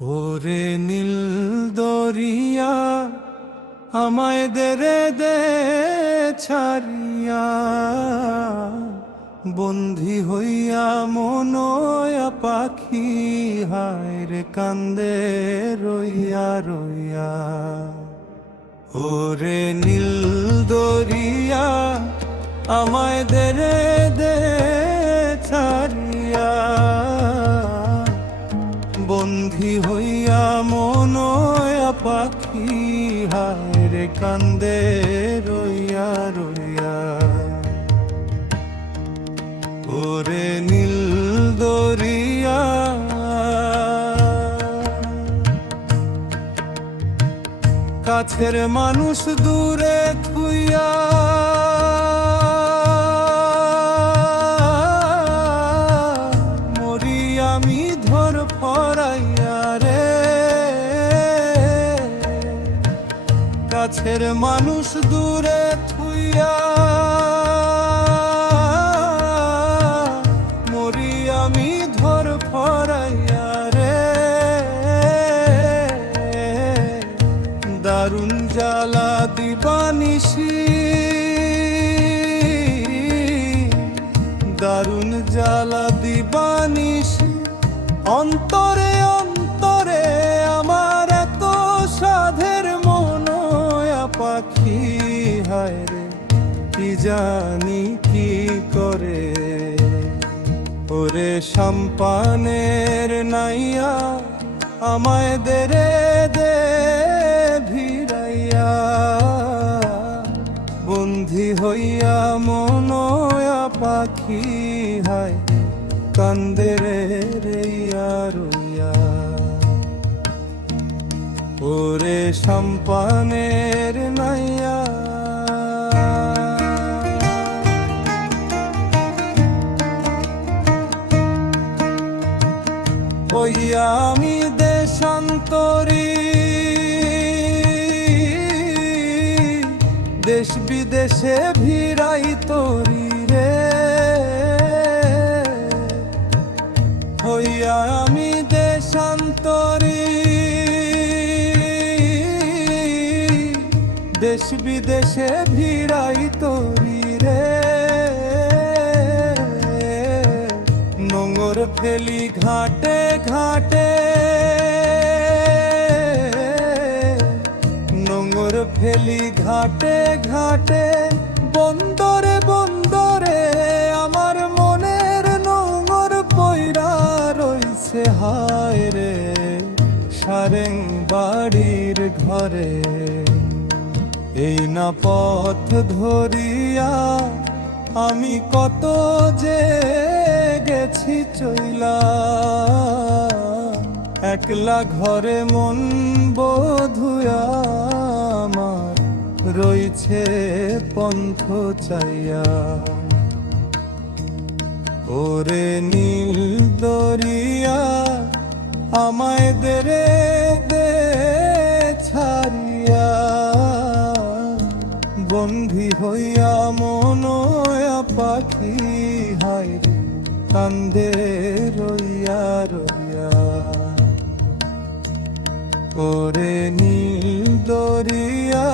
ওরে নীল দরিয়া আমায় দেরে দে ছাড়িয়া, বন্ধি হইয়া মনয়া পাখি হায় রে কান্দে রইয়া রইয়া। ওরে নীল দরিয়া আমায় দেরে দে ছাড়িয়া, বন্ধি হইয়া মনয়া পাখি হায় রে কান্দে রইয়া রইয়া। ওরে নীল দরিয়া কাছের মানুষ দূরে থুইয়া, মরি আমি ধর ফরাইয়া রে। কাছের মানুষ দূরে থুইয়া, মরি আমি ধর ফরাইয়া রে। দারুণ জ্বালা দিবানিশি, দারুণ জ্বালা দিবানিশি, অন্তরে অন্তরে আমার এত সাধের মনয়া পাখি হায় রে কি জানি কি করে। ওরে সম্পানের নাইয়া আমায় দেরে দে ভিড়াইয়া, বন্ধি হইয়া মনয়া পাখি হায় কান্দে রে রইয়া রইয়া। ওরে সম্পানের নাইয়া হইয়া আমি দেশান্তরী, দেশ বিদেশে ভিড়াই তরি রে। হইয়া আমি দেশান্তরী, দেশ বিদেশে ভিড়াই তরি রে। নোঙর ফেলি ঘাটে ঘাটে, নোঙর ফেলি ঘাটে ঘাটে, বন্দরে বন্দরে আমার মনের নোঙর পইরা রইছে হায় রে সারেং বাড়ির ঘরে। এই না পথ ধরিয়া আমি কত যে গেছি চইলা, একলা ঘরে মন বধুয়া আমার রইছে পন্থ চাইয়া। ওরে নীল দরিয়া আমায় দেরে দে ছাড়িয়া, বন্ধি হইয়া মনয়া পাখি হায় রে কান্দে রইয়া রইয়া। ওরে নীল দরিয়া